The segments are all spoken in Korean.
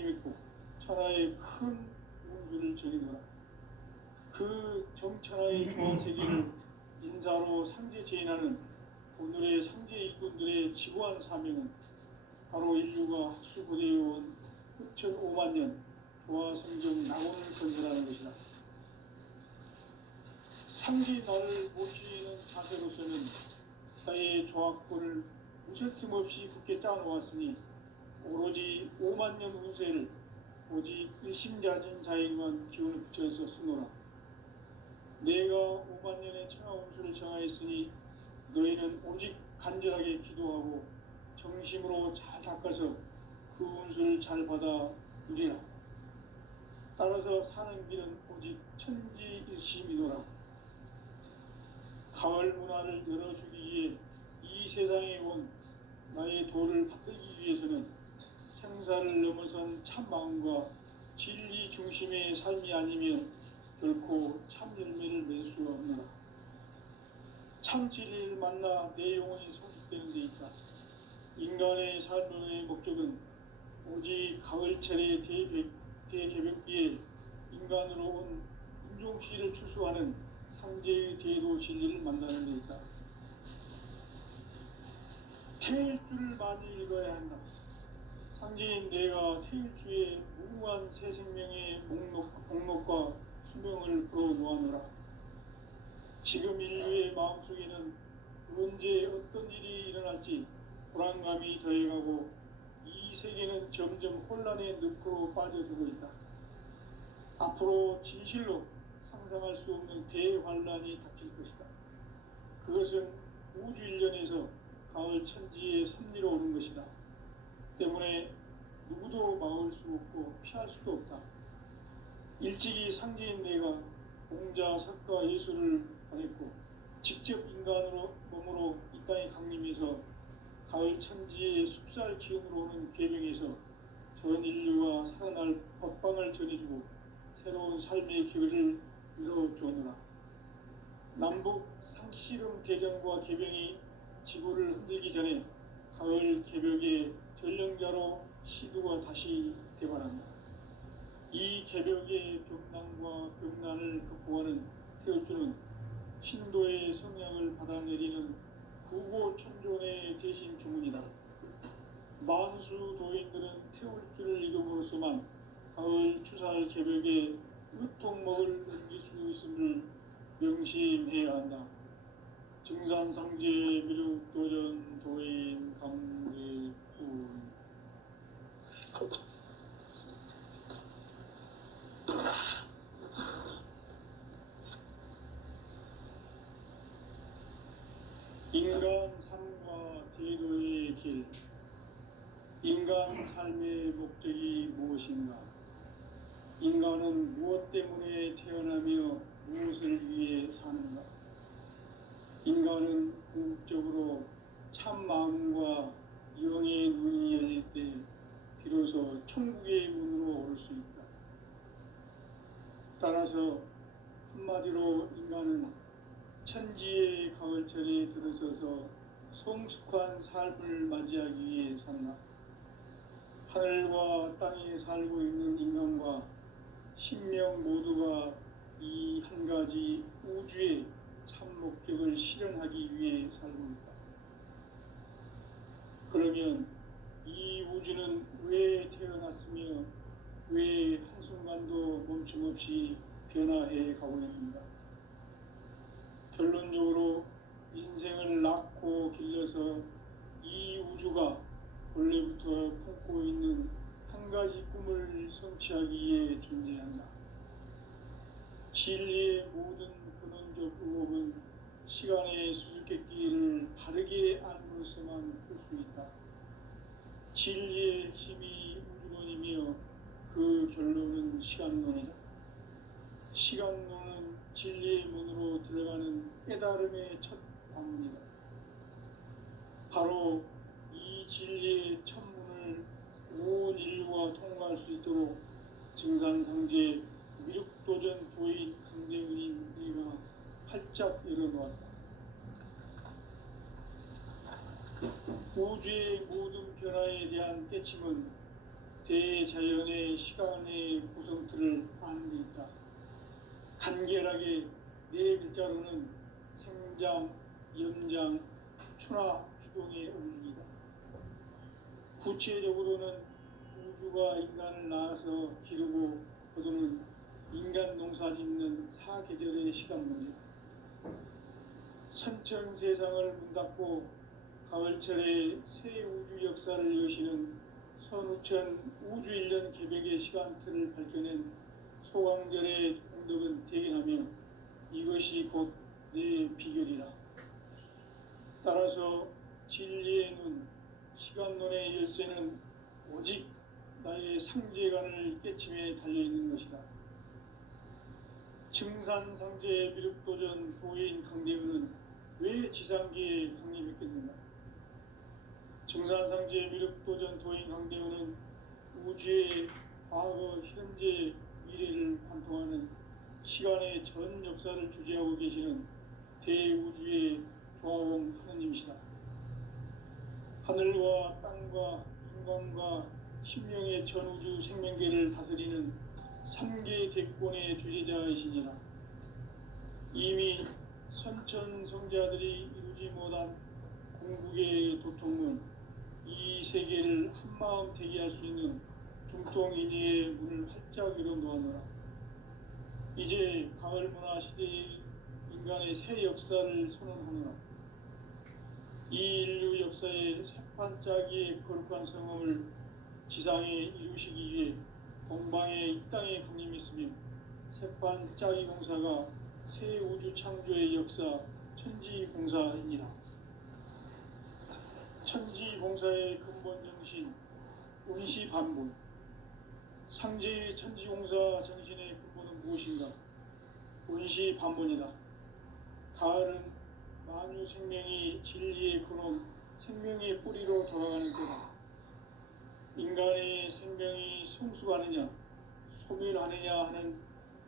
강림했고 천하의 큰 운수를 정해놓아 그 정천하의 좋은 세계를 인사로 상제 제인하는 오늘의 상제 일꾼들의 지고한 사명은 바로 인류가 학수고대해온 흑천 5만 년 조화성정 낙원을 건설하는 것이다. 상제 나를 모시는 자세로서는 사회의 조합권을 무술 틈 없이 굳게 짜놓았으니 오로지 5만 년 운세를 오직 일심자진 자에게만 기운을 붙여서 쓰노라. 내가 5만 년의 천하 운수를 정하였으니 너희는 오직 간절하게 기도하고 정심으로 잘 닦아서 그 운수를 잘 받아 누리라. 따라서 사는 길은 오직 천지일심이노라. 가을 문화를 열어주기 위해 이 세상에 온 나의 도를 받들기 위해서는 생사를 넘어선 참마음과 진리 중심의 삶이 아니면 결코 참 열매를 맺을 수가 없노라. 참 진리를 만나 내 영혼이 성숙되는 데 있다. 인간의 삶의 목적은 오직 가을철의 대개벽기에 인간으로 온 인종시를 추수하는 상제의 대도 진리를 만나는 데 있다. 태일주를 많이 읽어야 한다. 상제인 내가 태일주의 무궁한 새 생명의 목록과 수명을 풀어놓아노라. 지금 인류의 마음속에는 언제 어떤 일이 일어날지 불안감이 더해가고 이 세계는 점점 혼란의 늪으로 빠져들고 있다. 앞으로 진실로 상상할 수 없는 대환란이 닥칠 것이다. 그것은 우주 일련에서 가을 천지의 섭리로 오는 것이다. 때문에 누구도 막을 수 없고 피할 수도 없다. 일찍이 상제인 내가 공자, 석가, 예수를 보냈고 직접 인간으로 몸으로 이 땅에 강림해서 가을 천지의 숲살 기운으로 오는 계명에서 전 인류가 살아날 법방을 전해주고 새로운 삶의 길을 이뤄주노라. 남북 상씨름 대전과 개병이 지구를 흔들기 전에 가을 개벽의 전령자로 시두가 다시 대발한다. 이 개벽의 벽난과 벽난을 극복하는 태울주는 신도의 성향을 받아내리는 구고천존의 대신 주문이다. 만수 도인들은 태울주를 읽음으로써만 가을 추살 개벽에 으통먹을 넘길 수 있음을 명심해야 한다. 증산상제 미륵도전 도인 감대군. 인간 삶과 대도의 길. 인간 삶의 목적이 무엇인가? 인간은 무엇 때문에 태어나며 무엇을 위해 사는가? 인간은 궁극적으로 참 마음과 영의 눈이 열릴 때 비로소 천국의 문으로 오를 수 있다. 따라서 한마디로 인간은 천지의 가을철에 들어서서 성숙한 삶을 맞이하기 위해 산다. 하늘과 땅에 살고 있는 인간과 신명 모두가 이 한 가지 우주의 참 목적을 실현하기 위해 살고 있다. 그러면 이 우주는 왜 태어났으며 왜 한순간도 멈춤없이 변화해 가고 있는가? 결론적으로 인생을 낳고 길러서 이 우주가 원래부터 품고 있는 한 가지 꿈을 성취하기 위해 존재한다. 진리의 모든 근원적 의혹은 시간의 수수께끼를 바르게 알므로써만 풀 수 있다. 진리의 핵심이 우주론이며 그 결론은 시간론이다. 시간론은 진리의 문으로 들어가는 깨달음의 첫 방문이다. 바로 이 진리의 첫 문을 온 인류가 통과할 수 있도록 증산상제 미륵도전 도인 강대훈인 내가 활짝 열어놓았다. 우주의 모든 변화에 대한 깨침은 대자연의 시간의 구성틀을 아는 데 있다. 간결하게 네 글자로는 생장, 염장, 추나 주동에 어울립니다. 구체적으로는 우주가 인간을 낳아서 기르고 거두는 인간 농사 짓는 사계절의 시간 문제, 선천 세상을 문 닫고 가을철에 새 우주 역사를 여시는 선우천 우주 1년 개백의 시간틀을 밝혀낸 소강절의 공덕은 대견하며 이것이 곧 내 비결이라. 따라서 진리의 눈, 시간론의 열쇠는 오직 나의 상제관을 깨침에 달려있는 것이다. 증산상제 미륵도전 도인 강대은은 왜 지상계에 강림했겠는가? 증산상제 미륵도전 도인 강대은은 우주의 과거, 현재, 미래를 관통하는 시간의 전 역사를 주재하고 계시는 대우주의 조화원 하느님이시다. 하늘과 땅과 인간과 신명의 전우주 생명계를 다스리는 3계 대권의 주재자이시니라. 이미 선천성자들이 이루지 못한 궁극의 도통은 이 세계를 한마음 되게 할 수 있는 중통인의의 문을 활짝 열어 놓았노라. 이제 가을 문화 시대의 인간의 새 역사를 선언하노라. 이 인류 역사의 새판짜기의 거룩한 성음을 지상에 이루시기 위해 동방에 이 땅에 강림했으며 새판짜기 공사가 새 우주 창조의 역사 천지공사이니라. 천지공사의 근본 정신 운시반본, 상제의 천지공사 정신의 근본은 무엇인가? 운시반본이다. 가을은 만유 생명이 진리의 근원, 생명의 뿌리로 돌아가는 때다. 인간의 생명이 성숙하느냐, 소멸하느냐 하는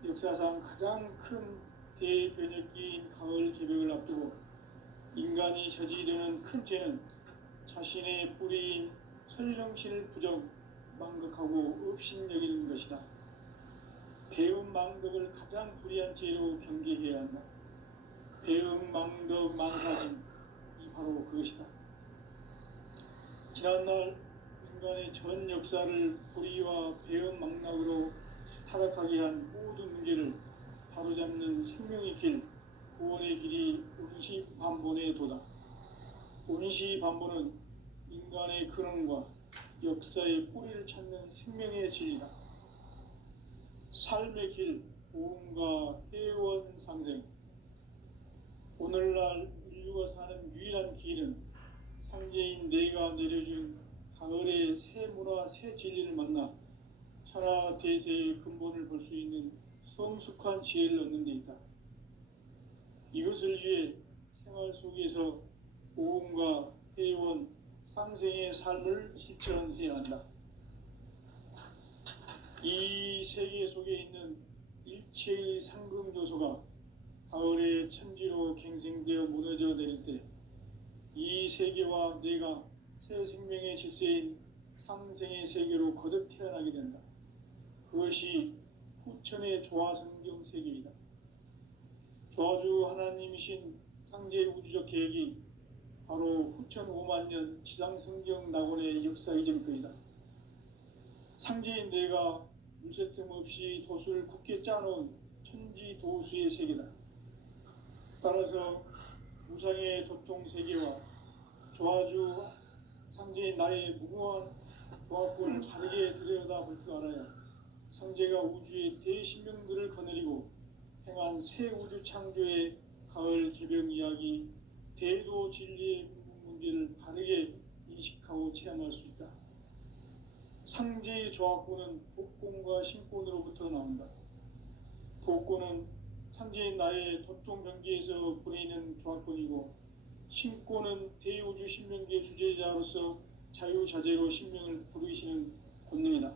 역사상 가장 큰 대변혁기인 가을 개벽을 앞두고 인간이 저지르는 큰 죄는 자신의 뿌리인 설령신을 부정, 망각하고 업신여기는 것이다. 배움 망덕을 가장 불의한 죄로 경계해야 한다. 배움 망덕 만사진이 바로 그것이다. 지난날 인간의 전 역사를 불의와 배움 망락으로 타락하게 한 모든 문제를 바로잡는 생명의 길, 구원의 길이 운시반본의 도다. 운시반본은 인간의 근원과 역사의 뿌리를 찾는 생명의 진리다. 삶의 길, 보험과 회원 상생. 오늘날 인류가 사는 유일한 길은 상제인 내가 내려준 가을의 새 문화, 새 진리를 만나 천하 대세의 근본을 볼 수 있는 성숙한 지혜를 얻는 데 있다. 이것을 위해 생활 속에서 보험과 회원, 상생의 삶을 실천해야 한다. 이 세계 속에 있는 일체의 상금 요소가 가을의 천지로 갱생되어 무너져 내릴 때 이 세계와 내가 새 생명의 질서인 상생의 세계로 거듭 태어나게 된다. 그것이 후천의 조화성경 세계이다. 조화주 하나님이신 상제 우주적 계획이 바로 후천 5만 년 지상성경 낙원의 역사 이전거이다. 상제인 내가 물새 틈 없이 도수를 굳게 짜놓은 천지 도수의 세계다. 따라서 무상의 도통 세계와 조화주 상제인 나의 무궁한 조합권을 바르게 들여다볼 줄 알아야 상제가 우주의 대신명들을 거느리고 행한 새 우주 창조의 가을 개벽 이야기, 대도 진리의 궁극 문제를 바르게 인식하고 체험할 수 있다. 상제의 조합권은 복권과 신권으로부터 나온다. 복권은 상제인 나의 도통 경계에서 보내는 조합권이고, 신권은 대우주 신명계 주제자로서 자유자재로 신명을 부르시는 권능이다.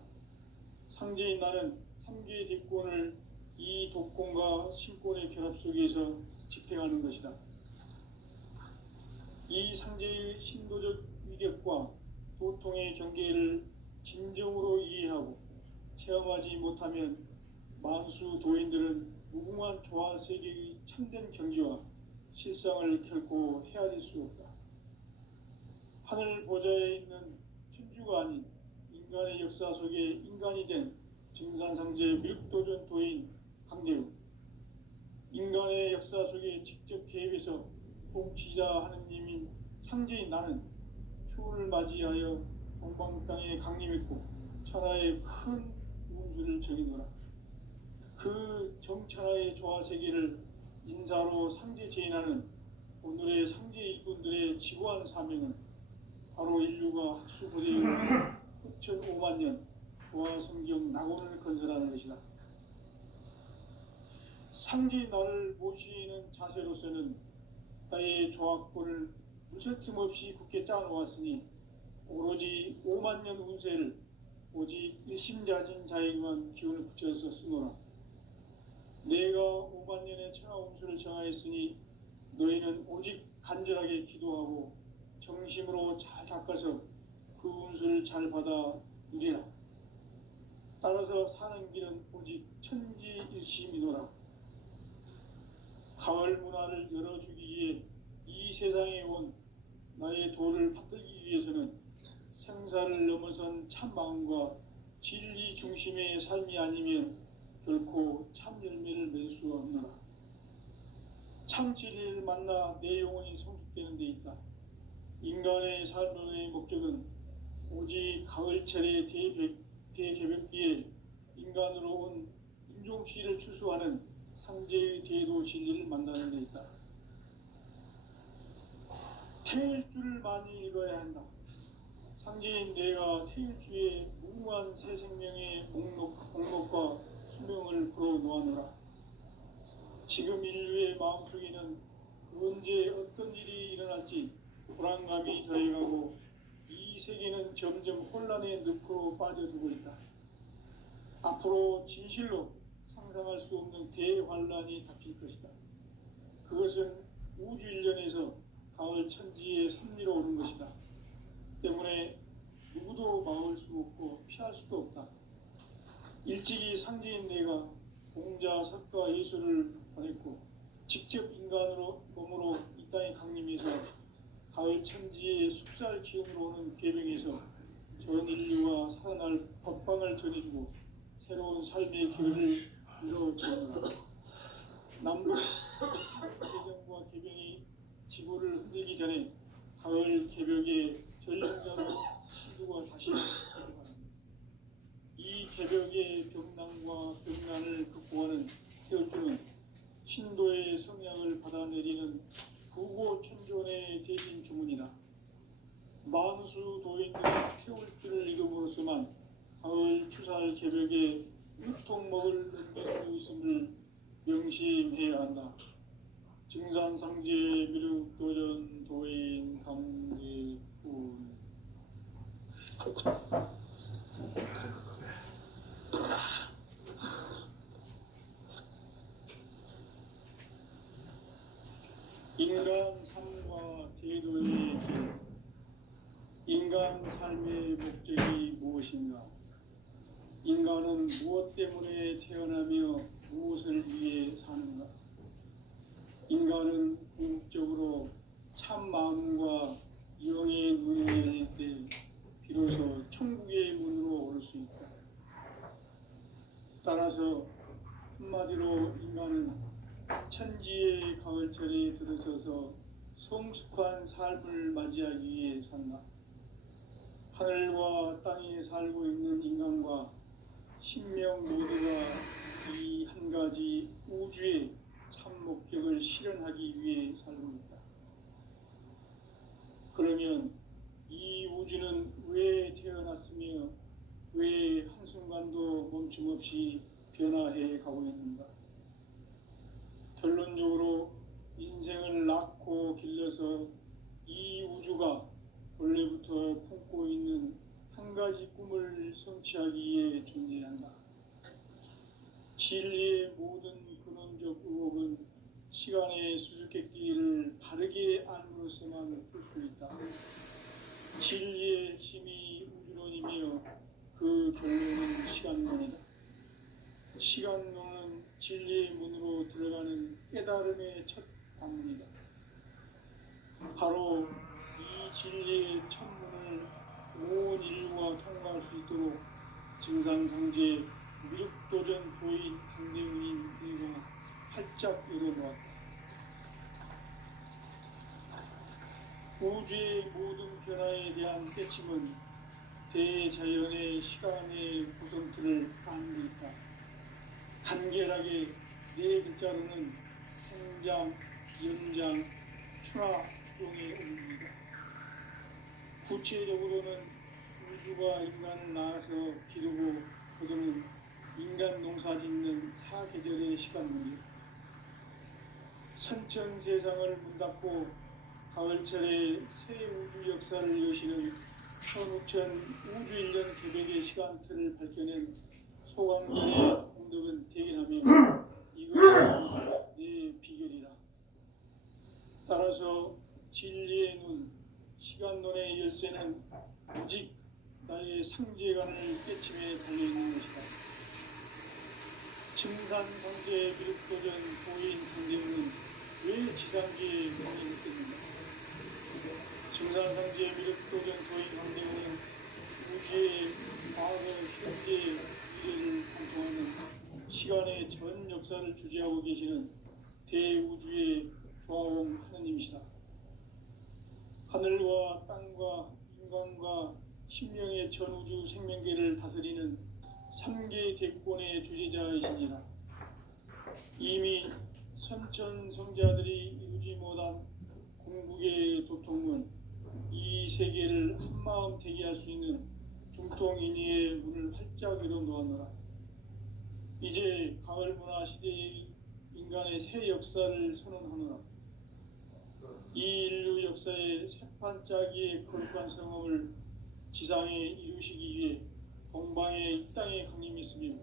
상제인 나는 3개 대권을 이 독권과 신권의 결합 속에서 집행하는 것이다. 이 상제의 신도적 위격과 도통의 경계를 진정으로 이해하고 체험하지 못하면 만수 도인들은 무궁한 조화 세계의 참된 경지와 실상을 결코 헤아릴 수 없다. 하늘 보좌에 있는 천주가 아닌 인간의 역사 속에 인간이 된 증산상제 미륵도전 도인 강대우, 인간의 역사 속에 직접 개입해서 통치자 하느님인 상제인 나는 추운을 맞이하여 동방 땅에 강림했고 천하의 큰 운수를 정해노라. 그 정천하의 조화 세계를 인사로 상제 제인하는 오늘의 상제 일꾼들의 지고한 사명은 바로 인류가 학수고대에 흑천 5만 년 조화 성경 낙원을 건설하는 것이다. 상제인 나를 모시는 자세로서는 나의 조화권을 무쇠 틈 없이 굳게 짜놓았으니 오로지 5만 년 운세를 오직 일심자진 자에게만 기운을 붙여서 쓰노라. 내가 5만 년의 천하 운수를 정하였으니 너희는 오직 간절하게 기도하고 정심으로 잘 닦아서 그 운수를 잘 받아 누리라. 따라서 사는 길은 오직 천지일심이노라. 가을 문화를 열어주기 위해 이 세상에 온 나의 도를 받들기 위해서는 생사를 넘어선 참 마음과 진리 중심의 삶이 아니면 결코 참 열매를 맺을 수 없노라. 참 진리를 만나 내 영혼이 성숙되는 데 있다. 인간의 삶의 목적은 오직 가을철의 대개벽기에 인간으로 온 인종시를 추수하는 상제의 대도 진리를 만나는 데 있다. 태일주를 많이 읽어야 한다. 상제인 내가 태일주의 무궁한 새 생명의 목록과 수명을 풀어놓아노라. 지금 인류의 마음속에는 언제 어떤 일이 일어날지 불안감이 더해가고 이 세계는 점점 혼란의 늪으로 빠져들고 있다. 앞으로 진실로 상상할 수 없는 대환란이 닥칠 것이다. 그것은 우주 일련에서 가을 천지의 섭리로 오는 것이다. 때문에 누구도 막을 수 없고 피할 수도 없다. 일찍이 상제인 내가 공자, 석가, 예수를 보냈고 직접 인간으로 몸으로 이 땅에 강림해서 가을 천지의 숲살 기운으로 오는 계명에서 전 인류와 살아날 법방을 전해주고 새로운 삶의 길을 이뤄주는다. 남북 개정과 개병이 지구를 흔들기 전에 가을 개벽의 전령자로 시두가 다시 일어납니다. 이 개벽의 병난과 병난을 극복하는 태울주는 신도의 성향을 받아내리는 부고천존의 대신 주문이다. 만수 도인들은 태울주를 읽음으로써만 가을 추살 개벽에 유통먹을 넘길 수 있음을 명심해야 한다. 증산상제 미륵도전 도인 강제훈. 인간 삶과 제도의 길. 인간 삶의 목적이 무엇인가? 인간은 무엇 때문에 태어나며 무엇을 위해 사는가? 인간은 궁극적으로 참 마음과 영의 눈을 열릴 때 비로소 천국의 문으로 올 수 있다. 따라서 한마디로 인간은 천지의 가을철에 들어서서 성숙한 삶을 맞이하기 위해 산다. 하늘과 땅에 살고 있는 인간과 신명 모두가 이 한 가지 우주의 참 목적을 실현하기 위해 살고 있다. 그러면 이 우주는 왜 태어났으며 왜 한순간도 멈춤없이 변화해 가고 있는가? 결론적으로 인생을 낳고 길러서 이 우주가 원래부터 품고 있는 한 가지 꿈을 성취하기 위해 존재한다. 진리의 모든 근원적 의혹은 시간의 수수께끼를 바르게 알므로써만 풀 수 있다. 진리의 핵심이 우주론이며 그 결론은 시간론이다. 시간론은 진리의 문으로 들어가는 깨달음의 첫 방문이다. 바로 이 진리의 첫 문을 온 인류가 통과할 수 있도록 증산상제 미륵도전 도인 강대훈인 내가 활짝 열어놓았다. 우주의 모든 변화에 대한 깨침은 대자연의 시간의 구성틀을 아는 데 있다. 간결하게 네 글자로는 생장, 연장, 추나 추동의 의미이다. 구체적으로는 우주가 인간을 낳아서 기르고 거두는 인간 농사 짓는 사계절의 시간문이다. 선천 세상을 문 닫고 가을철에 새 우주 역사를 여시는 15,000 우주 1년 개백의 시간틀을 밝혀낸 소강전의 공덕은 대견하며 이것이 내 비결이라. 따라서 진리의 눈, 시간론의 열쇠는 오직 나의 상제관을 깨침에 달려있는 것이다. 증산상제 미륵도전 도인 상제문은 왜 지상계에 명령했겠는가? 증산상제 미륵도전 도인 상제문은 우주의 과거, 현재, 미래를 관통하는 시간의 전 역사를 주재하고 계시는 대우주의 조화원 하느님이시다. 하늘과 땅과 인간과 신명의 전우주 생명계를 다스리는 3개 대권의 주재자이시니라. 이미 선천성자들이 이루지 못한 궁극의 도통은 이 세계를 한마음 되게 할 수 있는 중통인의의 문을 활짝 열어놓았노라. 이제 가을 문화 시대의 인간의 새 역사를 선언하노라. 이 인류 역사의 새판짜기의 거룩한 성험을 지상에 이루시기 위해 동방의 이 땅에 강림했으며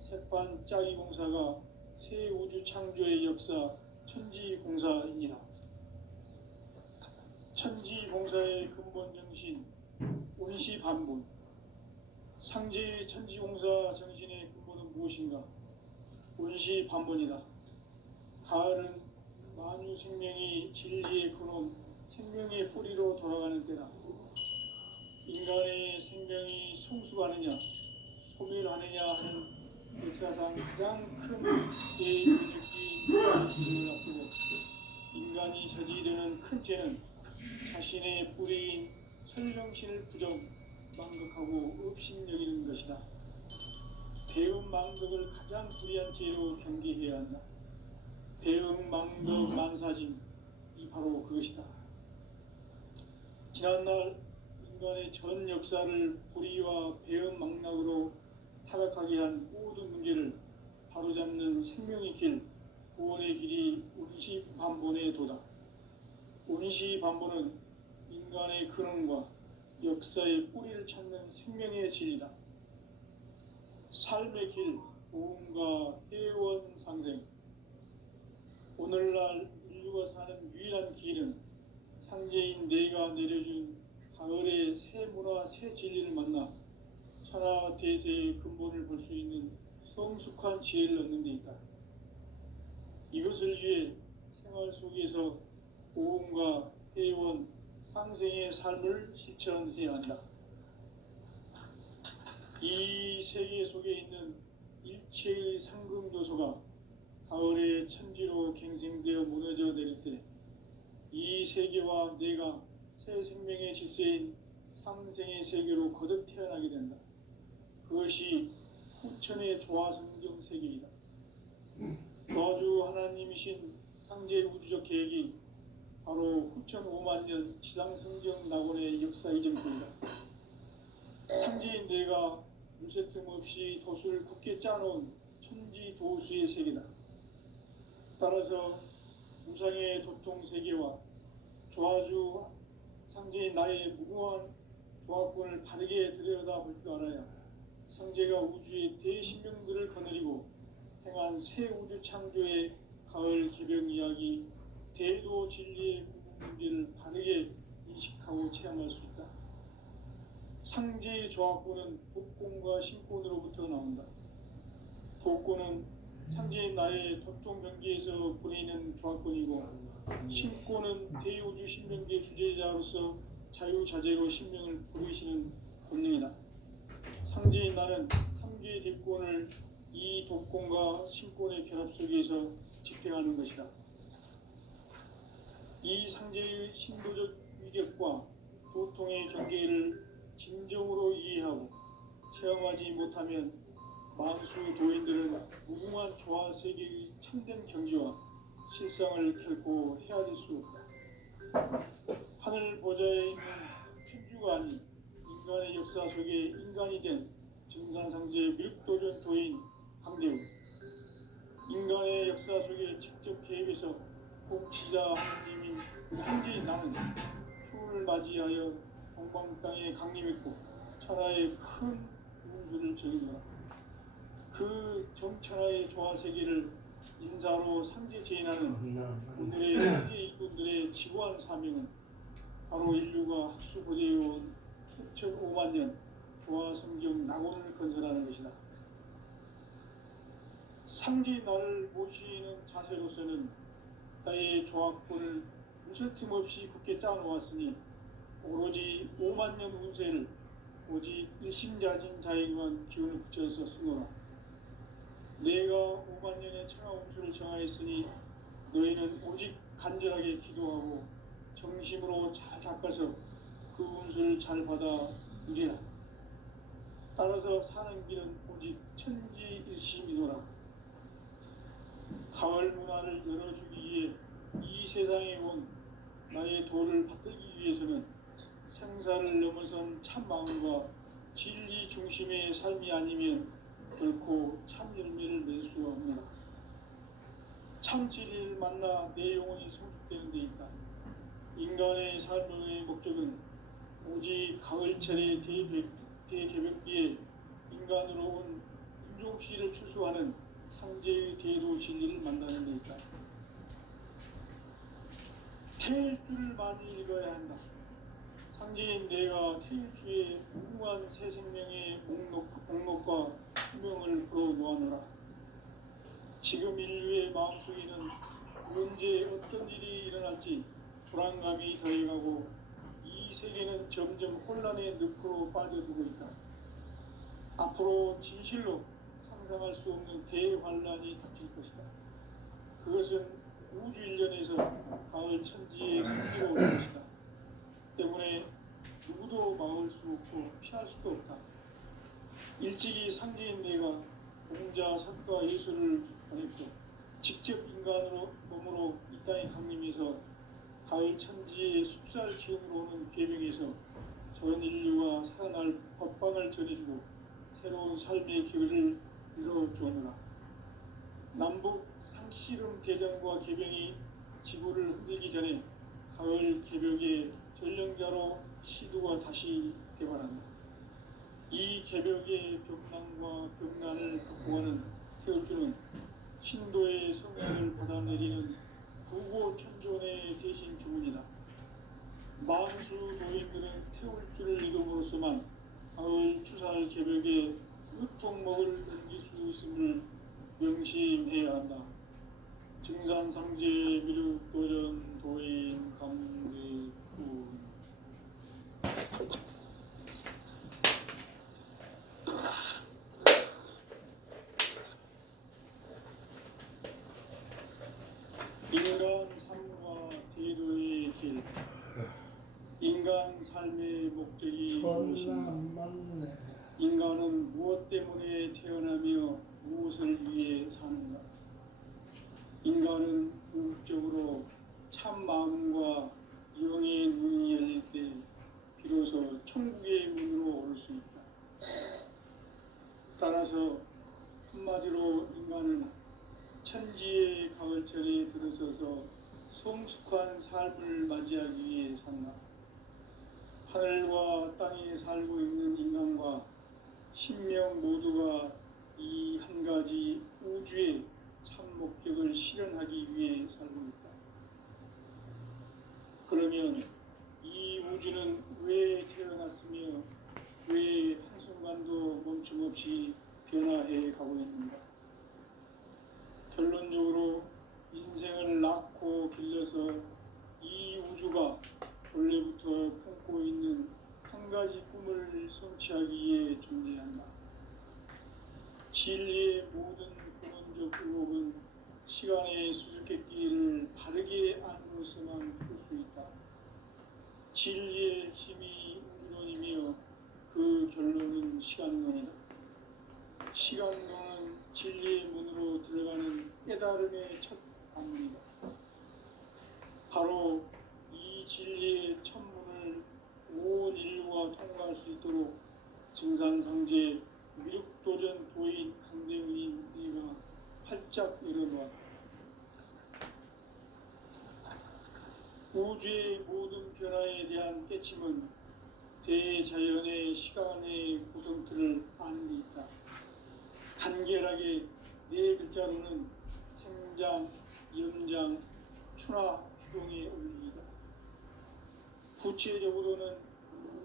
새판짜기 공사가 새 우주 창조의 역사 천지공사이니라. 천지공사의 근본 정신 운시반본. 상제의 천지공사 정신의 근본은 무엇인가? 운시반본이다. 가을은 만유 생명이 진리의 근원, 생명의 뿌리로 돌아가는 때다. 인간의 생명이 성숙하느냐, 소멸하느냐 하는 역사상 가장 큰 대인격인 인간을 앞두고 인간이 저지르는 큰 죄는 자신의 뿌리인 설명신을 부정, 망극하고 업신여기는 것이다. 배음 망극을 가장 불의한 죄로 경계해야 한다. 배음 망극 만사짐, 이 바로 그것이다. 지난날 인간의 전 역사를 불의와 배음 망락으로 타락하게 한 모든 문제를 바로잡는 생명의 길, 구원의 길이 운시반본의 도다. 운시반본은 인간의 근원과 역사의 뿌리를 찾는 생명의 진리다. 삶의 길, 보험과 회원 상생. 오늘날 인류가 사는 유일한 길은 상제인 내가 내려준 가을의 새 문화, 새 진리를 만나 천하 대세의 근본을 볼 수 있는 성숙한 지혜를 얻는 데 있다. 이것을 위해 생활 속에서 보험과 회원, 상생의 삶을 실천해야 한다. 이 세계 속에 있는 일체의 상금요소가 가을의 천지로 갱생되어 무너져 내릴 때 이 세계와 내가 새 생명의 질서인 상생의 세계로 거듭 태어나게 된다. 그것이 후천의 조화성경 세계이다. 조화주 하나님이신 상제 우주적 계획이 바로 후천 5만 년 지상성경 낙원의 역사 이전입니다. 상제인 내가 물새틈 없이 도수를 굳게 짜놓은 천지 도수의 세계다. 따라서 우상의 도통 세계와 조화주 상제인 나의 무궁한 조화권을 바르게 들여다볼 줄 알아야 상제가 우주의 대신명들을 거느리고 행한 새 우주 창조의 가을 개벽 이야기, 대도 진리의 구분 문제를 바르게 인식하고 체험할 수 있다. 상제의 조합구는 독곤과 신곤으로부터 나온다. 독곤은 상제의 나의 독종 경기에서 부리는 조합군이고, 신곤은 대우주 신명기의 주제자로서 자유자재로 신명을 부르시는 본능이다. 상제의 나는 3개의 대권을 이 독곤과 신곤의 결합 속에서 집행하는 것이다. 이 상제의 신도적 위격과 도통의 경계를 진정으로 이해하고 체험하지 못하면 만수 도인들은 무궁한 조화 세계의 참된 경지와 실상을 결코 헤아릴 수 없다. 하늘 보좌에 있는 천주가 아닌 인간의 역사 속에 인간이 된 증산상제의 밀도전 도인 강대우, 인간의 역사 속에 직접 개입해서 공치자 하느님인 상제의 나는 추운을 맞이하여 동방 땅에 강림했고 천하의 큰 운수를 전했노라. 그 정천하의 조화 세계를 인사로 상제 제인하는 오늘의 상제 일꾼들의 지고한 사명은 바로 인류가 학수고대해온 6,5만 년 조화 성경 낙원을 건설하는 것이다. 상제 나를 모시는 자세로서는 나의 조합권을 무설팀 없이 굳게 짜놓았으니 오로지 5만 년 운세를 오직 일심자진 자에게만 기운을 붙여서 쓰노라. 내가 5만 년의 천하 운수를 정하였으니 너희는 오직 간절하게 기도하고 정심으로 잘 닦아서 그 운수를 잘 받아 누리라. 따라서 사는 길은 오직 천지일심이노라. 가을 문화를 열어주기 위해 이 세상에 온 나의 도를 받들기 위해서는 생사를 넘어선 참 마음과 진리 중심의 삶이 아니면 결코 참 열매를 맺을 수가 없노라. 참 진리를 만나 내 영혼이 성숙되는 데 있다. 인간의 삶의 목적은 오직 가을철의 대개벽기에 인간으로 온 인종씨를 추수하는 상제의 대도 진리를 만나는 데 있다. 태일주를 많이 읽어야 한다. 상제인 내가 태일주의 무궁한 새 생명의 목록과 수명을 풀어놓아노라. 지금 인류의 마음속에는 언제 어떤 일이 일어날지 불안감이 더해가고 이 세계는 점점 혼란의 늪으로 빠져들고 있다. 앞으로 진실로 상상할 수 없는 대환란이 닥칠 것이다. 그것은 우주 일련에서 가을 천지의 승리로 올 것이다. 때문에 누구도 막을 수 없고 피할 수도 없다. 일찍이 상제인 내가 공자, 석가, 예수를 보냈고 직접 인간으로 몸으로 이 땅에 강림해서 가을 천지의 숲살 기운으로 오는 계명에서 전 인류가 살아날 법방을 전해주고 새로운 삶의 길을 이뤄주느라. 남북 상씨름 대전과 개병이 지구를 흔들기 전에 가을 개벽의 전령자로 시두가 다시 개발한다. 이 개벽의 벽난과 벽난을 극복하는 태울주는 신도의 성약을 받아내리는 부고천존의 대신 주문이다. 만수 노인들은 태울주를 믿음으로써만 가을 추살 개벽에 으통먹을 넘길 수 있음을 명심해야 한다. 증산상제 미륵도전 도인 강대군. 인간 삶과 대도의 길. 인간 삶의 목적이 무엇인가? 인간은 무엇 때문에 태어나며 무엇을 위해 사는가? 인간은 궁극적으로 참 마음과 영의 문이 열릴 때 비로소 천국의 문으로 오를 수 있다. 따라서 한마디로 인간은 천지의 가을철에 들어서서 성숙한 삶을 맞이하기 위해 산다. 하늘과 땅에 살고 있는 인간과 신명 모두가 이 한 가지 우주의 참 목적을 실현하기 위해 살고 있다. 그러면 이 우주는 왜 태어났으며 변화해 가고 있는가. 결론적으로 인생을 낳고 길러서 이 우주가 원래부터 품고 있는 한 가지 꿈을 성취하기 위해 존재한다. 진리의 모든 근원적 의혹은 시간의 수수께끼를 바르게 안으로서만 풀 수 있다. 진리의 핵심이 우주론이며 그 결론은 시간론이다. 시간론은 진리의 문으로 들어가는 깨달음의 첫 방문이다. 바로 이 진리의 첫 문을 온 인류가 통과할 수 있도록 증산상제 미륵도전 도인 강대문인 네가 활짝 열어놓았다. 우주의 모든 변화에 대한 깨침은 대자연의 시간의 구성틀을 아는 데 있다. 간결하게 네 글자로는 생장, 연장, 추나 추동의 원리이다. 구체적으로는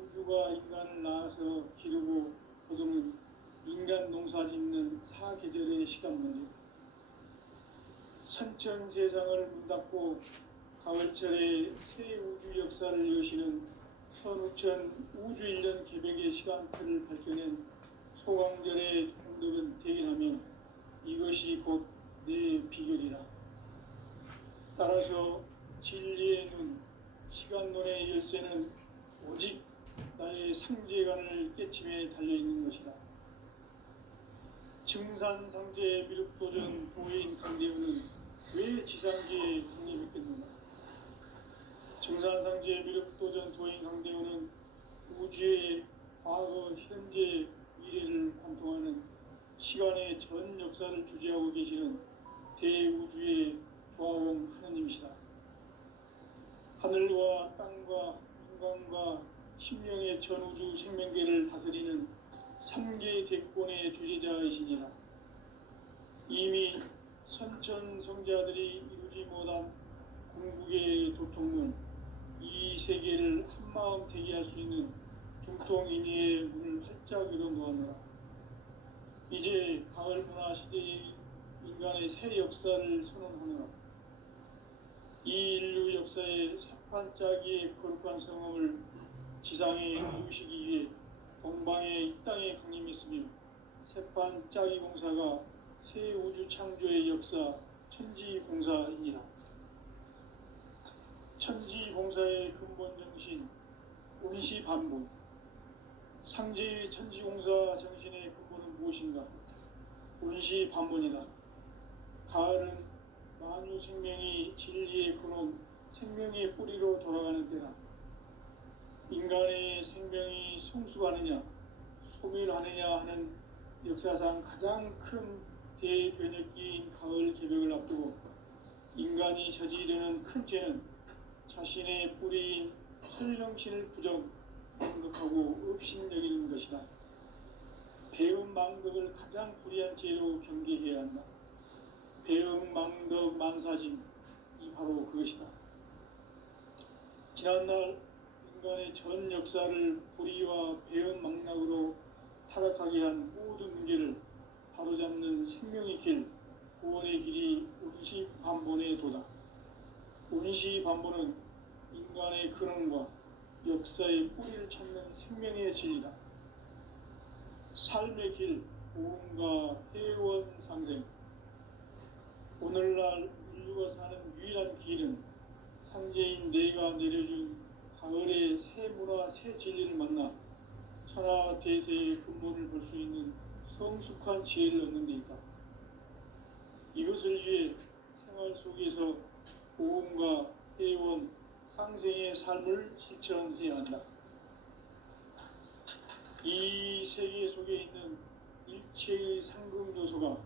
우주가 인간을 낳아서 기르고 거두는 인간 농사 짓는 사계절의 시간 문제. 선천 세상을 문 닫고 가을철에 새 우주 역사를 여시는 선우천 우주 1년 개백의 시간틀을 밝혀낸 소강절의 공덕은 대견하며 이것이 곧 내 비결이라. 따라서 진리의 눈, 시간론의 열쇠는 오직 나의 상제관을 깨침에 달려있는 것이다. 증산상제 미륵도전 도인 강대우는 왜 지상계에 강림했겠는가? 증산상제 미륵도전 도인 강대우는 우주의 과거, 현재, 미래를 관통하는 시간의 전 역사를 주재하고 계시는 대우주의 조화원 하느님이시다. 하늘과 땅과 인간과 심령의 전우주 생명계를 다스리는 3계 대권의 주재자이시니라. 이미 선천성자들이 이루지 못한 궁극의 도통문, 이 세계를 한마음 대기할 수 있는 중통인의의 문을 활짝 열어놓았노라. 이제 가을 문화 시대의 인간의 새 역사를 선언하노라. 이 인류 역사의 새판짜기의 거룩한 성음을 지상에 이루시기 위해 동방의 이 땅에 강림했으며 새판짜기 공사가 새 우주 창조의 역사 천지공사이니라. 천지공사의 근본 정신 운시반본. 상제의 천지공사 정신의 근본은 무엇인가? 운시반본이다. 가을은 만유 생명이 진리의 근원, 생명의 뿌리로 돌아가는 때다. 인간의 생명이 성숙하느냐, 소멸하느냐 하는 역사상 가장 큰 대변혁기인 가을 개벽을 앞두고 인간이 저지르는 큰 죄는 자신의 뿌리인 설령신을 부정하고 업신여기는 것이다. 배은망덕을 가장 불의한 죄로 경계해야 한다. 배은망덕 만사진, 이 바로 그것이다. 지난날 인간의 전 역사를 불의와 배은망락으로 타락하게 한 모든 문제를 바로잡는 생명의 길, 구원의 길이 운시반본의 도다. 운시반본은 인간의 근원과 역사의 뿌리를 찾는 생명의 진리다. 삶의 길, 보험과 회원 상생. 오늘날 인류가 사는 유일한 길은 상제인 내가 내려준 가을의 새 문화, 새 진리를 만나 천하 대세의 근본을 볼 수 있는 성숙한 지혜를 얻는 데 있다. 이것을 위해 생활 속에서 보험과 회원, 상생의 삶을 실천해야 한다. 이 세계 속에 있는 일체의 상급 요소가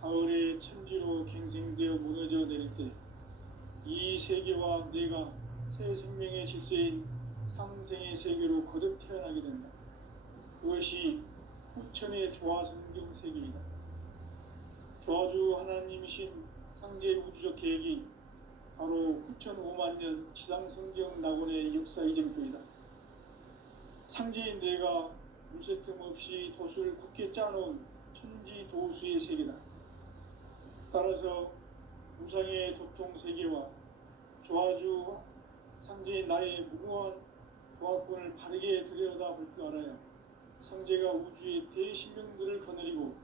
가을의 천지로 갱생되어 무너져 내릴 때 이 세계와 내가 새 생명의 질서인 상생의 세계로 거듭 태어나게 된다. 그것이 후천의 조화성경 세계이다. 조화주 하나님이신 상제 우주적 계획이 바로 후천 5만 년 지상성경 낙원의 역사 이정표이다. 상제인 내가 물새 틈 없이 돛을 굳게 짜놓은 천지 도수의 세계다. 따라서 무상의 도통 세계와 조화주 상제의 나의 무고한 조합권을 바르게 들여다볼 줄 알아야 상제가 우주의 대신명들을 거느리고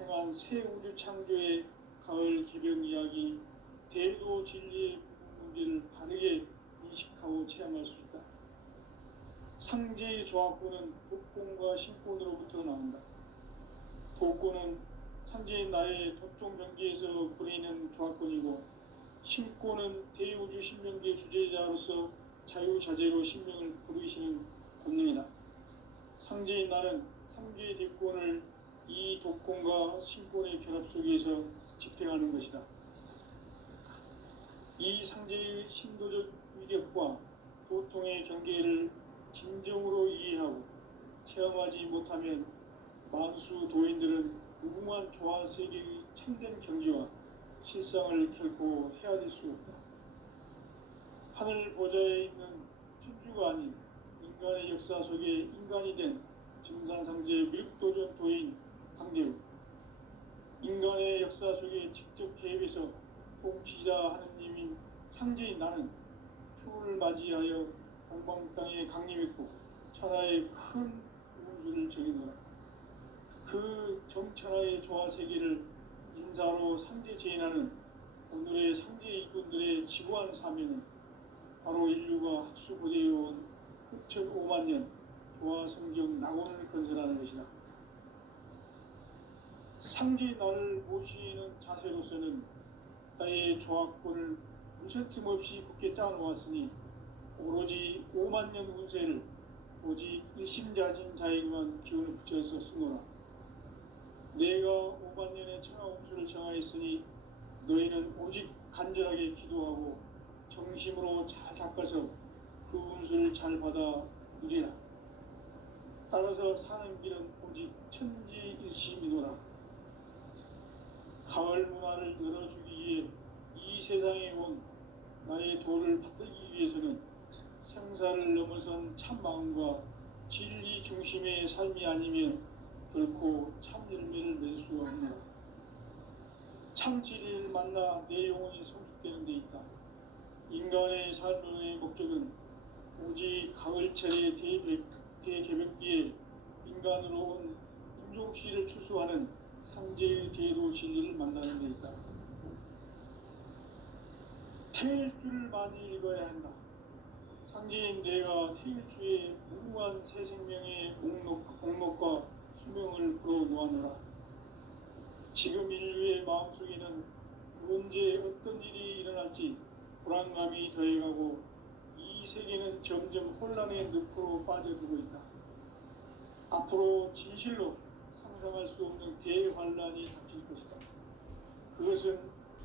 행한 새 우주 창조의 가을 개벽 이야기, 대도 진리의 문제를 바르게 인식하고 체험할 수 있다. 상제의 조합권은 독권과 신권으로부터 나온다. 독권은 상제의 나의 도통 경계에서 부리는 조합권이고, 신권은 대우주 신명계 주제자로서 자유자재로 신명을 부르시는 권능이다. 상제의 나는 상계의 대권을 이 독권과 신권의 결합 속에서 집행하는 것이다. 이 상제의 신도적 위력과 도통의 경계를 진정으로 이해하고 체험하지 못하면 만수 도인들은 무궁한 조화 세계의 참된 경지와 실상을 결코 헤아릴 수 없다. 하늘 보좌에 있는 천주가 아닌 인간의 역사 속에 인간이 된 증산상제 밀도전 도인 강대우, 인간의 역사 속에 직접 개입해서 통치자 하느님인 상제인 나는 추후를 맞이하여 동방 땅에 강림했고 천하의 큰 운수를 정해놓아 그 정천하의 조화 세계를 인사로 상제 제인하는 오늘의 상제 일꾼들의 지고한 사명은 바로 인류가 학수고대해온 흑천 5만 년 조화 성경 낙원을 건설하는 것이다. 상제의 나를 모시는 자세로서는 나의 조합권을 무설틈 없이 굳게 짜놓았으니 오로지 5만 년 운세를 오직 일심자진 자에게만 기운을 붙여서 쓰노라. 내가 5만 년의 천하 운수를 정하였으니 너희는 오직 간절하게 기도하고 정심으로 잘 닦아서 그 운수를 잘 받아 누리라. 따라서 사는 길은 오직 천지일심이노라. 가을 문화를 열어주기 위해 이 세상에 온 나의 도를 받들기 위해서는 생사를 넘어선 참 마음과 진리 중심의 삶이 아니면 결코 참 열매를 맺을 수 없노라. 참 진리를 만나 내 영혼이 성숙되는 데 있다. 인간의 삶의 목적은 오직 가을철의 대개벽기에 인간으로 온 인종씨를 추수하는 상제의 대도 진리를 만나는 데 있다. 태일주를 많이 읽어야 한다. 상제인 내가 태일주의 무궁한 새 생명의 옥록과 수명을 불어놓아노라. 지금 인류의 마음속에는 언제 어떤 일이 일어날지 불안감이 더해가고 이 세계는 점점 혼란의 늪으로 빠져들고 있다. 앞으로 진실로 상상할 수 없는 대환란이 닥칠 것이다. 그것은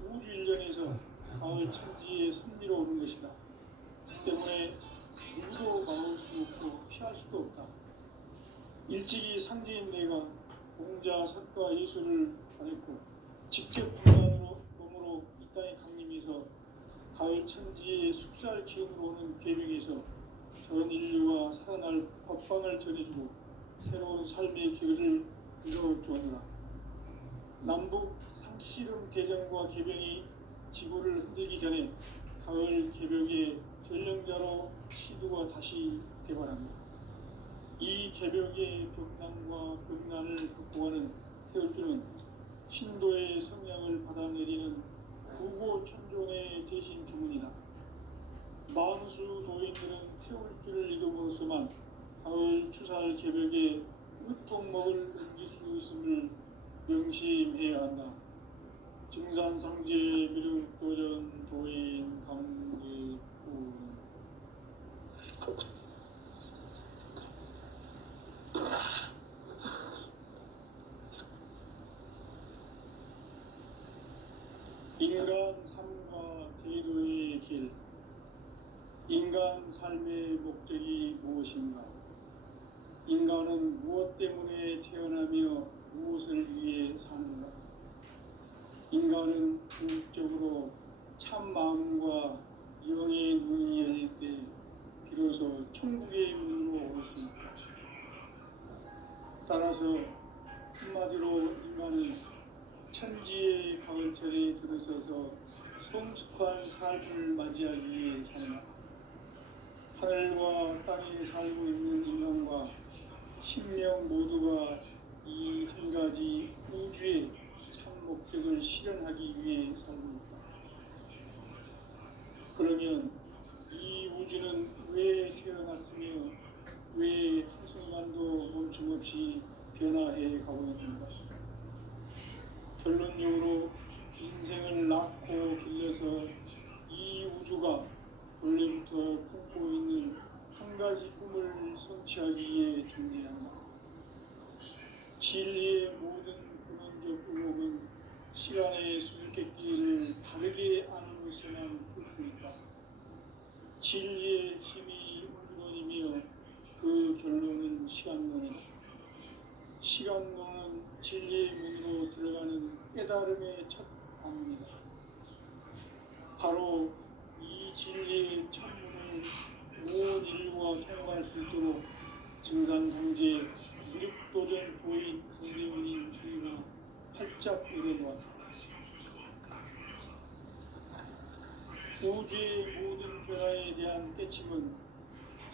우주 일전에서 가을 천지의 섭리로 오는 것이다. 때문에 누구도 막을 수 없고 피할 수도 없다. 일찍이 상제인 내가 공자, 석가, 예술을 보냈고 직접 인간으로 몸으로 이 땅에 강림해서 가을 천지의 숙살 기운으로 오는 계명에서 전 인류와 살아날 법방을 전해주고 새로운 삶의 길을 이루어주었노라. 남북 상씨름 대전과 개병이 지구를 흔들기 전에 가을 개벽의 전령자로 시두가 다시 개발합니다. 이 개벽의 벽난과 벽난을 극복하는 태울주는 신도의 성향을 받아내리는 구고천존의 대신 주문이다. 만수 도인들은 태울주를 이름으로서만 가을 추살 개벽에 으통먹을 넘길 수 있음을 명심해야 한다. 증산상제 미륵도전 도인 강대우. 인간 삶과 대도의 길. 인간 삶의 목적이 무엇인가? 인간은 무엇 때문에 태어나며 무엇을 위해 사는가? 인간은 궁극적으로 참 마음과 영의 눈이 열릴 때 비로소 천국의 문으로 올 수 있다. 따라서 한마디로 인간은 천지의 가을철에 들어서서 성숙한 삶을 맞이하기 위해 산다. 하늘과 땅에 살고 있는 인간과 신명 모두가 이 한 가지 우주의 참 목적을 실현하기 위해 살고 있다. 그러면 이 우주는 왜 태어났으며 왜 한순간도 멈춤없이 변화해 가고 있는가? 결론적으로 인생을 낳고 길러서 이 우주가 원래부터 품고 있는 한 가지 꿈을 성취하기 위해 존재한다. 진리의 모든 근원적 의혹은 시간의 수수께끼를 바르게 안으로서만 풀 수 있다. 진리의 힘이 우주론이며 그 결론은 시간론이다. 시간론은 진리의 문으로 들어가는 깨달음의 첫 방문이다. 바로 이 진리의 첫 문을 온 인류가 통과할 수 있도록 증산상제 무력도전 도인 강대원인 우리가 활짝 열어놓았다. 우주의 모든 변화에 대한 깨침은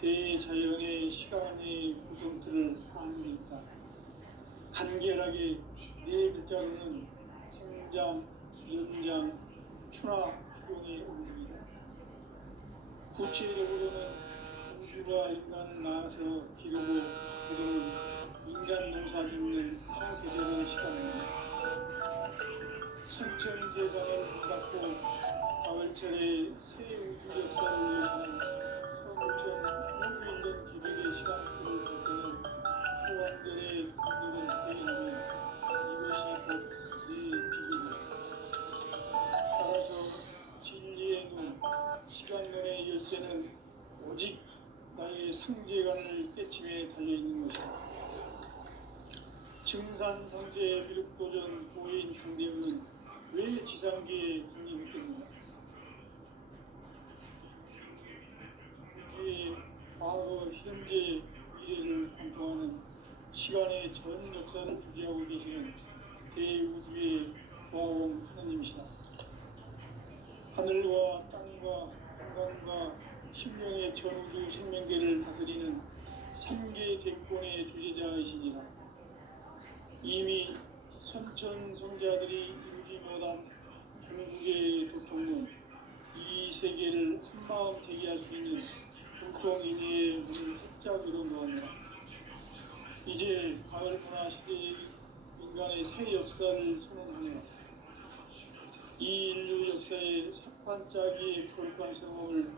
대자연의 시간의 구성틀을 아는 데 있다. 간결하게 네 글자로는 생장, 연장, 추나 추동의 원리이다. 구체적으로는 우주가 인간을 낳아서 기르고 그러면 인간 농사 짓는 사계절의 시간입니다. 선천 세상을 문닫고 가을철에 새 우주 역사를 위해서는 서구천 우주 있는 기백의 시간틀을 볼 때는 소환들의 공력을 대하는 이것이 곧 내 비밀이다. 따라서 진리의 눈, 시간론의 열쇠는 오직 나의 상제관을 깨침에 달려있는 것이다. 증산상제 미륵도전 고인 강대우는 왜 지상계에 강림했겠는가? 우주의 과거, 현재, 미래를 관통하는 시간의 전 역사를 주재하고 계시는 대우주의 조화원 하느님이시다. 하늘과 땅과 공간과 신명의 전우주 생명계를 다스리는 삼계 대권의 주제자이시니라. 이미 선천성자들이 이루지 못한 궁극의 도통은 이 세계를 한마음 되게 할 수 있는 중통인의 문을 활짝 열어놓았노라. 이제 가을 문화 시대의 인간의 새 역사를 선언하노라. 이 인류 역사의 삭반짜기의 거룩한 성험을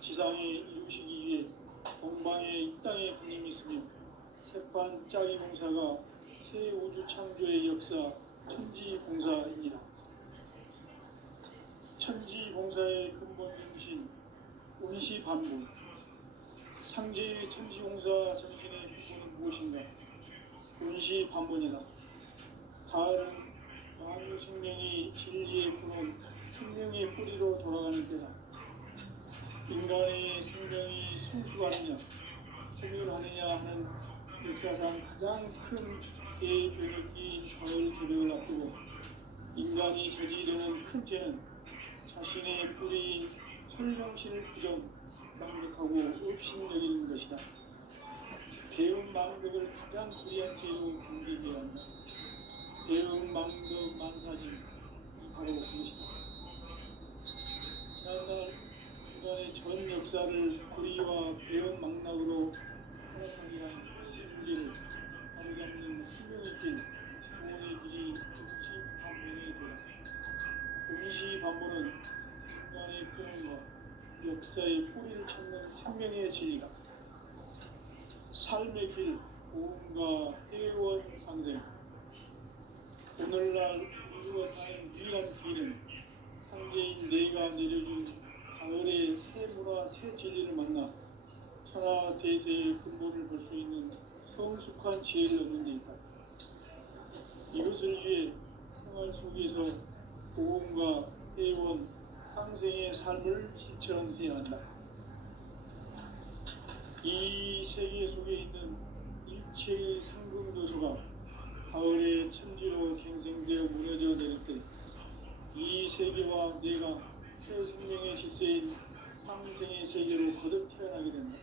지상에 이루시기 위해 동방에 이 땅에 분임이 있으며 새반짜기 공사가 새 우주 창조의 역사 천지봉사입니다. 천지봉사의 근본 정신 운시반복. 상제의 천지봉사 정신의 근본은 무엇인가? 운시반복이다. 가을은 만유 생명이 진리의 근원, 생명의 뿌리로 돌아가는 때다. 인간의 생명이 성숙하느냐, 소멸하느냐 하는 역사상 가장 큰 대변혁기인 가을 개벽을 앞두고 인간이 저지르는 큰 죄는 자신의 뿌리인 설명신을 부정, 망덕하고 업신여기는 것이다. 배운 망덕을 가장 불의한 죄로 경계해야 한다. 배운 망덕 만사진, 바로 그것이다. 지난날 인간의 전 역사를 불의와 배운 망락으로 살아가기란 문제를 바로잡는 생명의 길, 구원의 길이 운시반본에 되다. 운시반본은 인간의 근원과 역사의 뿌리를 찾는 생명의 진리다. 삶의 길, 고음과 회원 상생. 오늘날 우리가 사는 유일한 길은 상제인 내가 내려준 가을의 새 문화, 새 진리를 만나 천하 대세의 근본을 볼 수 있는 성숙한 지혜를 얻는 데 있다. 이것을 위해 생활 속에서 고음과 회원, 상생의 삶을 실천해야 한다. 이 세계 속에 있는 일체의 상금도서가 가을의 천지로 갱생되어 무너져 내릴 때 이 세계와 내가 새 생명의 질서인 상생의 세계로 거듭 태어나게 된다.